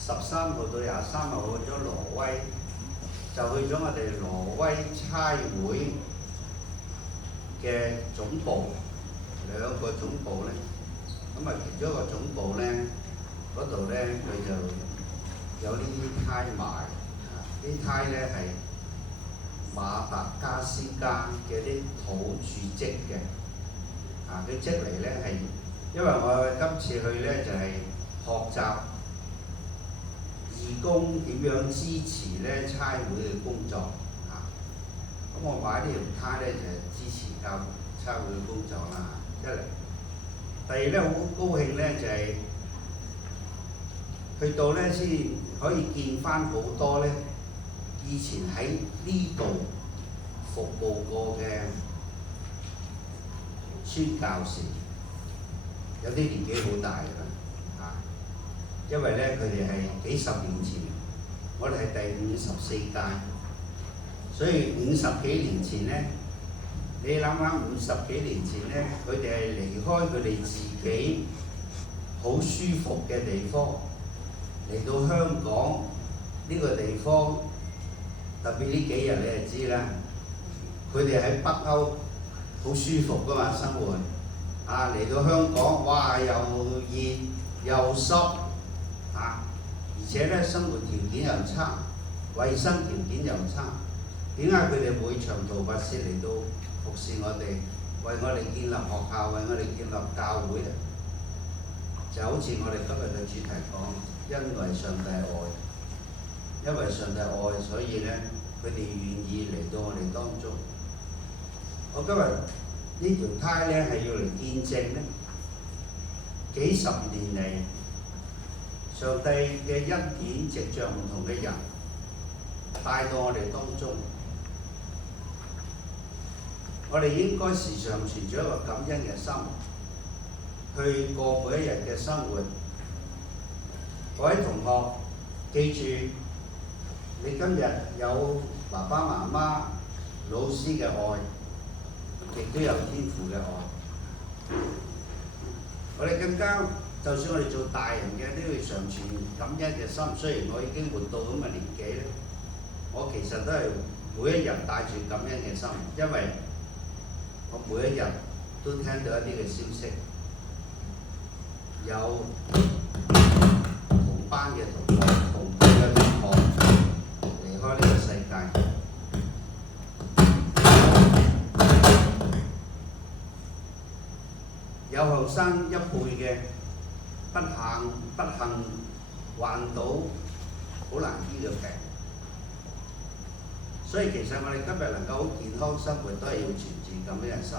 13號到23號去咗挪威，就去咗我哋挪威差會嘅總部，兩個總部咧。咁啊，其中一個總部咧，嗰度咧佢就有呢啲呔賣，啲呔咧係馬達加斯加嘅啲土著織嘅，佢織嚟咧係，因為我今次去咧就係學習義工點樣支持咧差會嘅工作，咁我買呢條呔咧就係支持教差會嘅工作啦，一嚟。第二咧好高興咧就係、去到咧先可以見翻好多咧以前喺呢度服務過嘅宣教士，有啲年紀好大㗎啦，因為咧佢哋係幾十年前，我哋係第54屆，所以50幾年前咧。你諗下50幾年前咧，佢哋係離開佢哋自己好舒服嘅地方，嚟到香港呢個地方，特別呢幾日你就知啦，佢哋喺北歐好舒服噶嘛生活，嚟到香港哇又熱又濕，而且咧生活條件又差，衞生條件又差，點解佢哋會長途跋涉嚟到服侍我哋，為我哋建立學校，為我哋建立教會咧，就好似我哋今日嘅主題講，因為上帝愛，因為上帝愛，所以咧佢哋願意嚟到我哋當中。我今日呢條呔咧係要嚟見證咧，幾十年嚟上帝嘅恩典藉著唔同嘅人帶到我哋當中。我哋應該時常存住一個感恩嘅心，去過每一日嘅生活。各位同學，記住，你今日有爸爸媽媽、老師嘅愛，亦都有天父嘅愛。我哋更加，就算我哋做大人嘅，都要常存感恩嘅心。雖然我已經活到咁嘅年紀咧，我其實都係每一日帶住感恩嘅心，因為我每一日都聽到一啲嘅消息，有同班嘅同學、同輩嘅同學離開呢個世界，有後生一輩嘅不幸患到好難醫嘅病。所以其實我哋今日能夠好健康生活，都係要存住咁樣嘅心。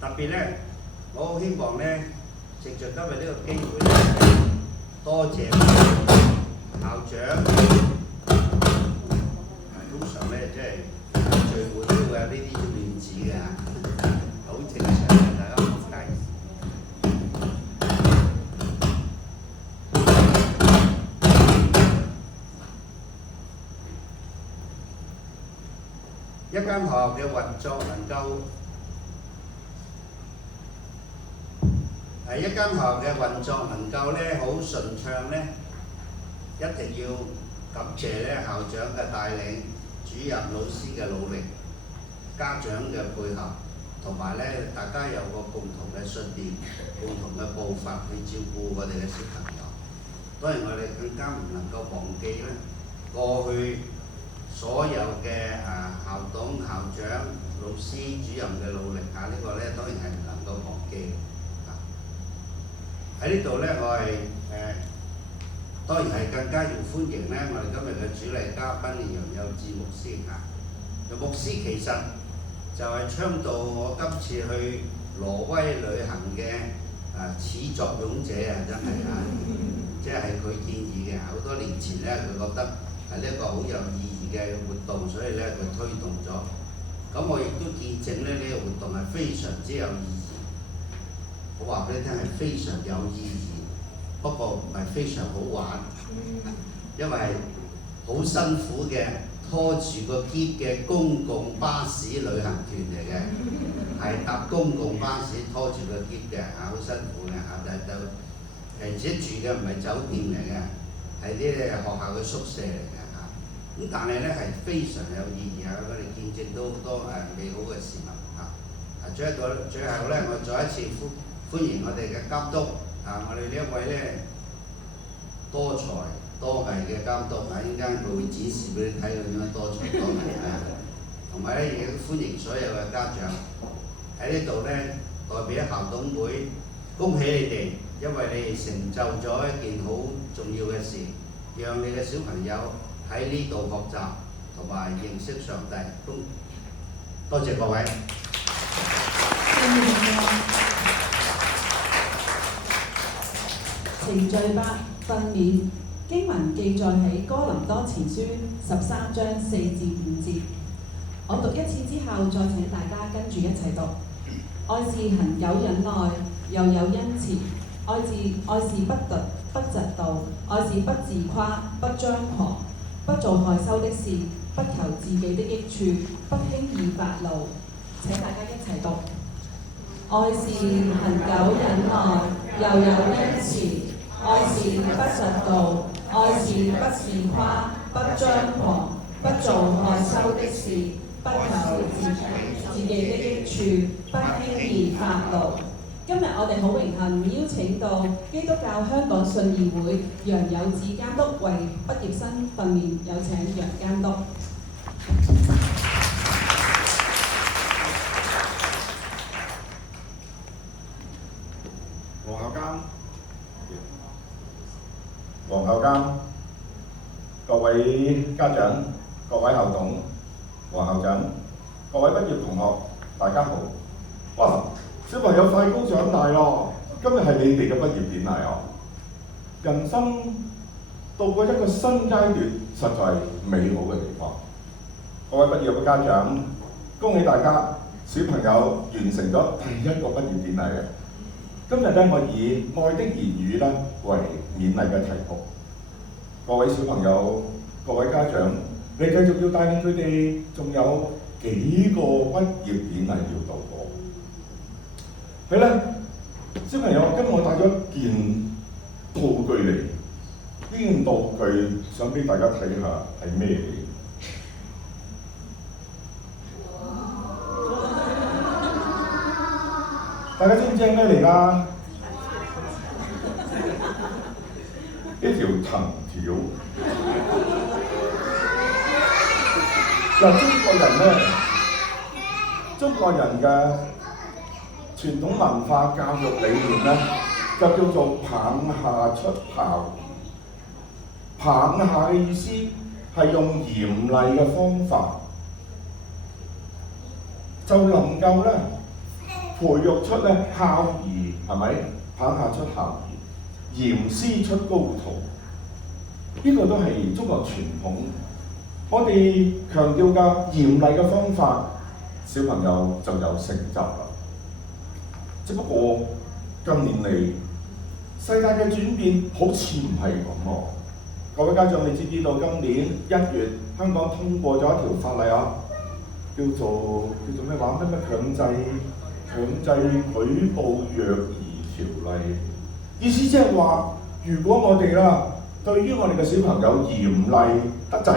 特別咧，我好希望咧，藉著今日呢個機會咧，多謝校長。通常咧，即係聚會都會有呢啲亂子嘅嚇，好正常嘅，大家唔好介意。一間學校嘅運作能夠一間學校嘅運作能夠咧好順暢咧，一定要感謝咧校長嘅帶領、主任老師嘅努力、家長嘅配合，同埋咧大家有個共同嘅信念、共同嘅步伐去照顧我哋嘅小朋友。當然我哋更加唔能夠忘記咧過去所有嘅校董、校長、老師、主任嘅努力呢個咧當然係唔能夠忘記嘅。喺呢度咧，我係當然係更加要歡迎咧，我哋今日嘅主禮嘉賓楊有志牧師楊牧師其實就係倡導我今次去挪威旅行嘅始作俑者真係即係佢建議嘅。好多年前咧，佢覺得係呢一個好有意義嘅活動，所以咧佢推動咗。咁我亦都見證咧呢個活動係非常之有意義。我話俾你聽係非常有意義，不過唔係非常好玩，因為好辛苦嘅拖住個篋嘅公共巴士旅行團嚟嘅，係搭公共巴士拖住個篋嘅好辛苦嘅而且住嘅唔係酒店嚟嘅，係啲學校嘅宿舍嚟嘅嚇。咁但係咧係非常有意義啊！我哋見證到好多美好嘅事物嚇。最後咧，我再一次歡迎我哋嘅監督我哋呢一位咧多才多藝嘅監督一陣間佢會展示俾你睇佢點樣多才多藝同埋咧亦都歡迎所有嘅家長喺呢度咧，代表校董會恭喜你哋，因為你哋成就咗一件好重要嘅事，讓你嘅小朋友喺呢度學習同埋認識上帝。多謝各位。程序8訓勉經文記載喺哥林多前書13章4至5節。我讀一次之後，再請大家跟住一齊讀。愛是恒久忍耐，又有恩慈；愛是不嫉妒，愛是不自誇，不張狂，不做害羞的事，不求自己的益處，不輕易發怒。請大家一齊讀。愛是恒久忍耐，又有恩慈；愛是不嫉妒，愛是不自誇，不張狂，不做害羞的事，不求自己的益處，不輕易發怒。今日我哋好榮幸邀請到基督教香港信義會楊有志監督為畢業生訓勉，有請楊監督。黃校監、各位家長、各位校董、黃校長、各位畢業同學，大家好！哇，小朋友快高長大咯！今日係你哋嘅畢業典禮哦。人生到過一個新階段，實在美好嘅地方。各位畢業嘅家長，恭喜大家，小朋友完成咗第一個畢業典禮嘅。今日咧，我以愛的言語咧為勉勵嘅題目。各位小朋友、各位家長，你繼續要帶領佢哋，仲有幾個畢業典禮要度過。係啦，小朋友，今日我帶咗一件道具嚟，呢件道具想俾大家睇下係咩嚟？大家知唔知係咩嚟㗎？一條藤條。嗱，中國人嘅傳統文化教育理念咧，就叫做棒下出孝兒。棒下嘅意思係用嚴厲嘅方法，就能夠咧培育出咧孝兒，係咪？棒下出孝兒，嚴師出高徒。呢個都係中國傳統。我哋強調嘅嚴厲嘅方法，小朋友就有成就啦。只不過近年嚟世界嘅轉變好似唔係咁喎。各位家長，你知唔知道今年1月香港通過咗一條法例啊？叫做咩話？咩強制舉報虐兒條例。意思即係話，如果我哋對於我哋嘅小朋友嚴厲得滯，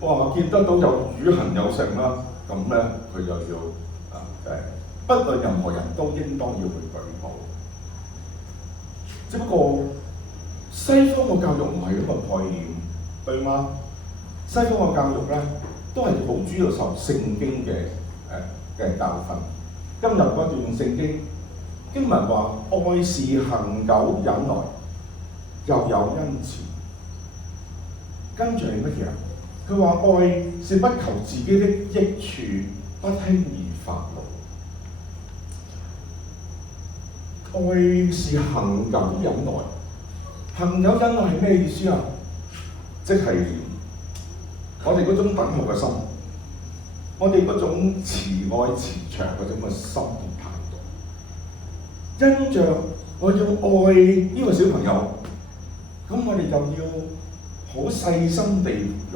哇！見得到有語行有成啦，咁咧佢就要不論任何人都應當要去舉報。只不過西方嘅教育唔係咁嘅概念，對嗎？西方嘅教育咧都係好主要受聖經嘅教訓。今日嗰段聖經文話：愛是恒久忍耐，又有恩慈。跟住係乜嘢？佢話愛是不求自己的益處，不輕易發怒。愛是恒久忍耐，恒久忍耐係咩意思啊？即係我哋嗰種等候嘅心，我哋嗰種慈愛慈祥嗰種嘅心同態度。因着我要愛呢個小朋友，咁我哋就要好細心地培育。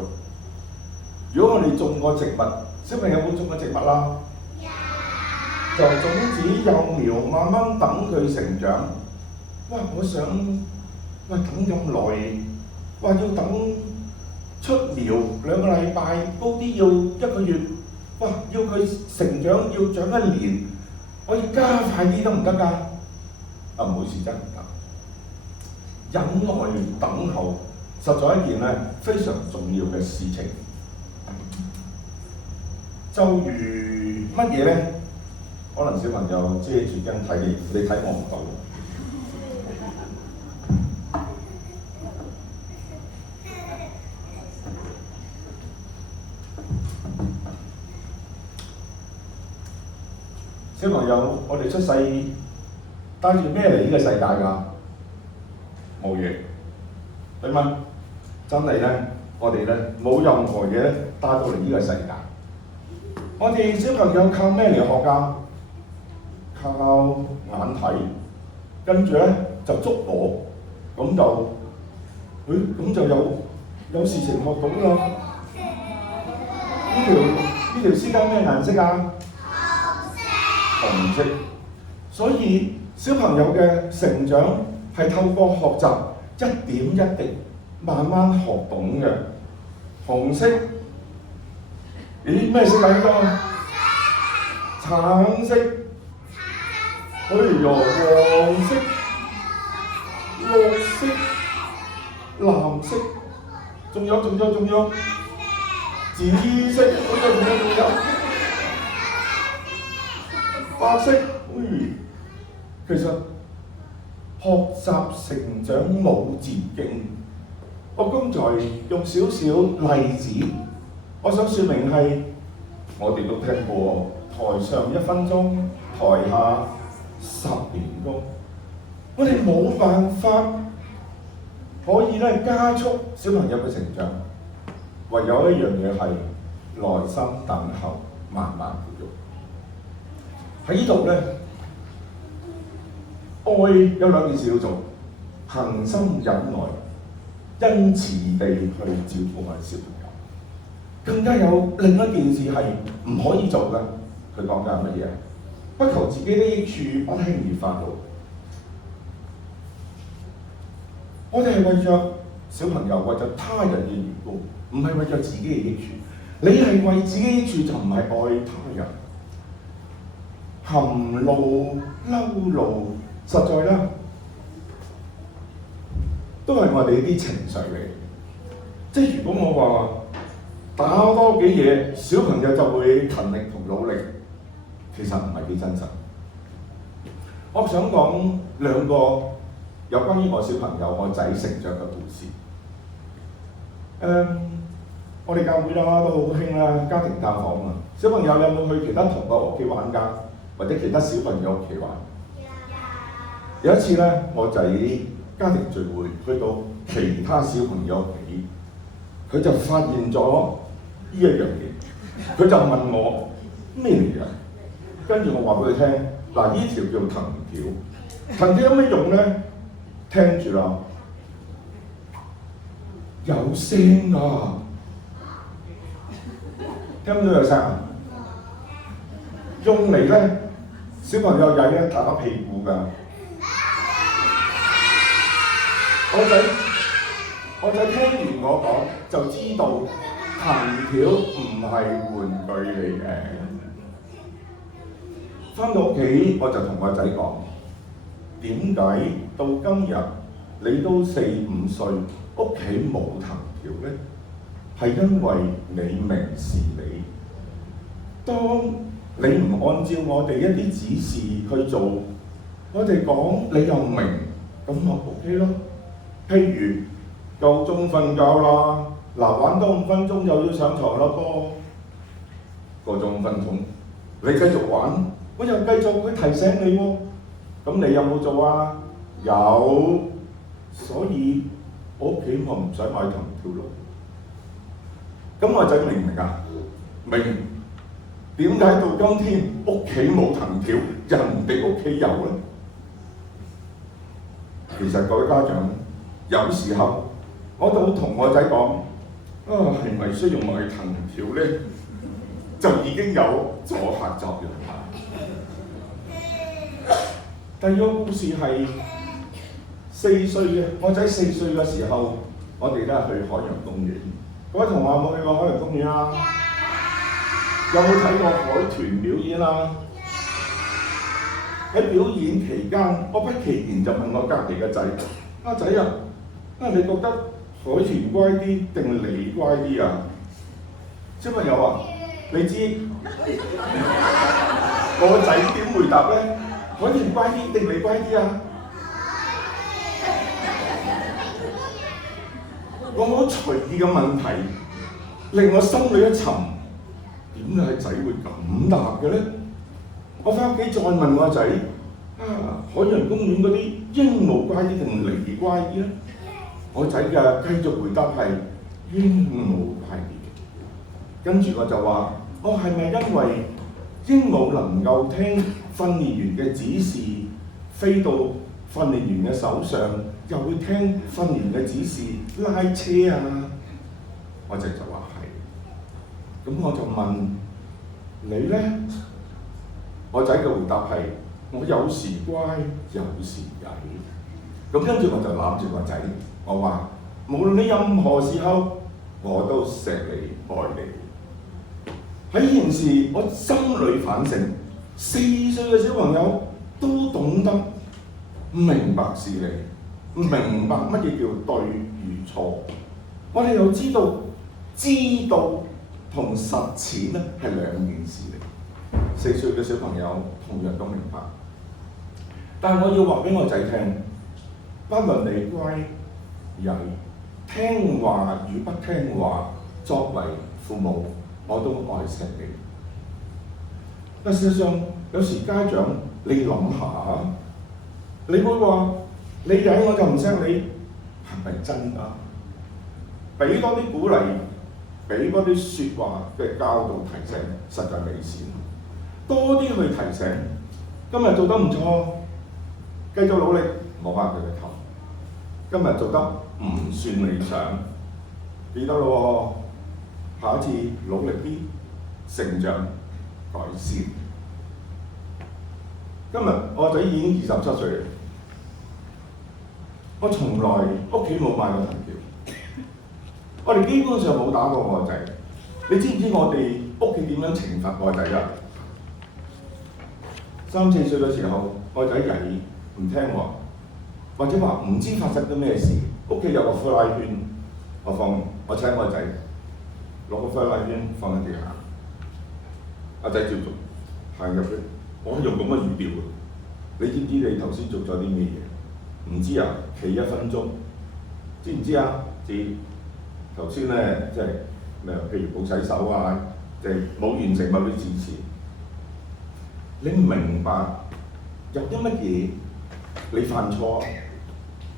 如果我哋種過植物，小朋友有冇種過植物啦？有。就種子幼苗，慢慢等佢成長。哇！我想等咁耐，要等出苗2個禮拜，高啲要1個月，要佢成長要長1年，我要加快啲得唔得㗎？唔好意思，真係唔得。忍耐等候，實在一件非常重要嘅事情。就如乜嘢呢？可能小朋友遮住鏡睇你睇我唔到。小朋友，我哋出世帶住咩嚟呢個世界㗎？冇嘢，對嗎？真係我哋冇任何嘢帶到嚟呢個世界。我哋小朋友靠咩嚟學㗎？靠眼睇，跟住就捉摸，咁就有事情學到啦。呢條絲巾咩顏色啊？紅色。所以小朋友嘅成長係透過學習一點一滴慢慢學懂嘅。紅色，咦咩色嚟㗎？橙色。哎呀，黃色、綠色、藍色，仲有，紫色，仲有，白色。其實學習成長冇捷徑。我剛才用少少例子，我想説明係我哋都聽過台上1分鐘，台下10年功。我哋冇辦法可以加速小朋友嘅成長，唯有一樣嘢係耐心等候，慢慢培育。喺呢度愛有2件事要做，恆心忍耐，恩慈地去照顧我哋小朋友。更加有另一件事係唔可以做嘅，佢講緊乜嘢？不求自己的益處，不輕易發怒。我哋係為着小朋友，為着他人嘅緣故，唔係為着自己嘅益處。你係為自己嘅益處，就唔係愛他人。含怒、嬲怒，實在都係我哋啲情緒嚟。即係如果我話打多幾嘢，小朋友就會勤力同努力，其實唔係幾真實。我想講2個有關於我小朋友、我仔成長嘅故事。我哋教會都好興家庭探訪啊。小朋友有冇去其他同學屋企玩㗎？或者其他小朋友屋企玩？有一次我仔家庭聚會，去到其他小朋友屋企，佢就發現咗呢一樣嘢，佢就問我咩嚟㗎？跟住我話俾佢聽，嗱，呢條叫藤條，藤條有咩用呢？聽住啦，有聲㗎，聽唔到有聲啊？用嚟小朋友曳打屁股㗎。我仔聽完我講就知道藤條唔係玩具嚟嘅。返到屋企我就同我仔講，點解到今日你都4、5歲，屋企冇藤條呢？係因為你明事理。當你唔按照我哋一啲指示去做，我哋講你又明，咁咪 OK 咯。譬如夠鐘瞓覺啦，玩多5分鐘又要上床啦噃。個鐘5分鐘，你繼續玩，我又繼續會提醒你喎。咁你有冇做啊？有，所以我屋企咪唔使買藤條咯。咁我仔明唔明啊？明。點解到今天屋企冇藤條，人哋屋企有呢？其實各位家長，有時候我都同我仔講，係咪需要買藤條呢？就已經有阻嚇作用啦。第二個故事係4歲嘅，我仔4歲嘅時候，我哋咧去海洋公園。各位同學有冇去過海洋公園啊？有冇睇過海豚表演啊？喺表演期間，我不其然就問我隔離嘅仔：阿仔啊，你覺得海豚乖啲定你乖啲啊？小朋友啊，你知我個仔點回答咧？海豚乖啲定你乖啲啊？我好隨意嘅問題，令我心裏一沉。點解仔會咁答嘅咧？我翻屋企再問我仔：海洋公園嗰啲鸚鵡乖啲定你乖啲咧？我仔嘅繼續回答係鸚鵡乖啲。跟住我就話：我係咪因為鸚鵡能夠聽訓練員嘅指示，飛到訓練員嘅手上，又會聽訓練員嘅指示拉車啊？我仔就話係。咁我就問你咧？我仔嘅回答係：我有時乖，有時曳。咁跟住我就攬住個仔，我話：無論你任何時候，我都錫你愛你。喺現時，我心裏反省，4歲嘅小朋友都懂得明白事理，明白乜嘢叫對與錯。我哋又知道同實踐咧係兩件事嚟。4歲嘅小朋友同樣都明白，但係我要話俾我仔聽，不論你乖曳、聽話與不聽話，作為父母，我都愛錫你。但事實上，有時家長你諗下，你會話你曳我就唔錫你，係咪真㗎？俾多啲鼓勵，俾多啲説話嘅教導提醒，實在美善。多啲去提醒，今日做得唔錯，繼續努力，摸下佢嘅頭。今日做得唔算理想，記得咯喎，下一次努力啲，成長改善。今日我仔已經27歲，我從來屋企冇買過藤條，我哋基本上冇打過我仔。你知唔知我哋屋企點樣懲罰我仔㗎？3、4歲嘅時候，我仔曳唔聽話，或者話唔知發生咗咩事，屋企有個呼啦圈，我請我仔攞個呼啦圈放喺地下，阿仔照做，行入去，我用咁嘅語調，你知唔知你頭先做咗啲咩嘢？唔知啊，企1分鐘，知唔知啊？知。頭先咧即係咩？譬如冇洗手啊，即係冇完成某啲指示。你唔明白有啲乜嘢你犯錯，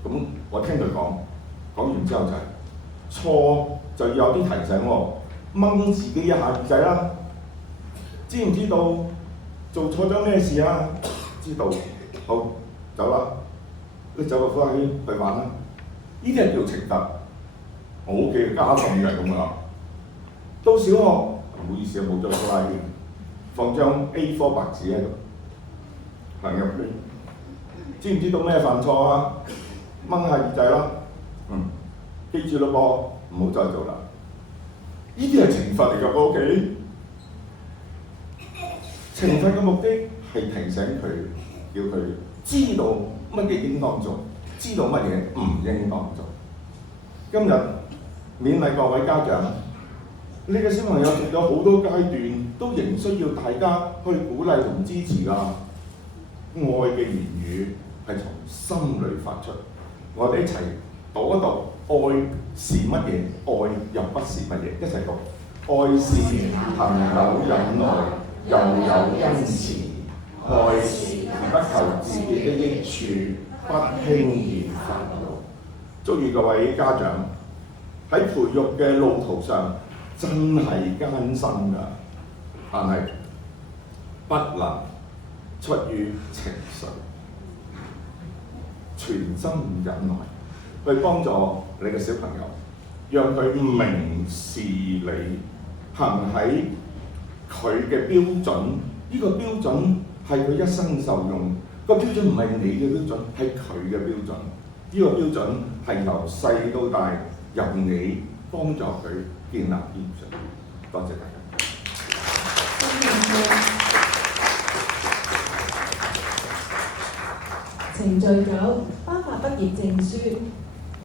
咁我聽佢講完之後就係、錯就要有啲提醒我，掹自己一下耳仔啦。知唔知道做錯咗咩事啊？知道，好走啦，你走個呼啦圈去玩啦。呢啲係叫懲罰。我屋企嘅家訓就係咁啦。到小學唔好意思啊，冇咗呼啦圈。放張 A4 白紙喺度，行入去，知唔知道咩犯錯啊？掹下耳仔啦，記住咯噃，唔好再做啦。呢啲係懲罰嚟㗎噃，屋企。懲罰嘅目的係提醒佢，叫佢知道乜嘢應當做，知道乜嘢唔應當做。今日勉勵各位家長。你嘅小朋友有好多階段，都仍需要大家去鼓勵同支持㗎。愛嘅言語係從心裏發出，我哋一齊讀一讀，愛是乜嘢？愛又不是乜嘢？一齊讀。愛是恒久忍耐，又有恩慈；愛是不求自己的益處，不輕易發怒。祝願各位家長喺培育嘅路途上，真係艱辛㗎，但係不能出於情緒，全心忍耐，去幫助你嘅小朋友，讓佢明事理，行喺佢嘅標準。呢個標準係佢一生受用，個標準唔係你嘅標準，係佢嘅標準。呢個標準係由細到大，由你幫助佢建立標準。多謝大家。程序9，頒發畢業證書。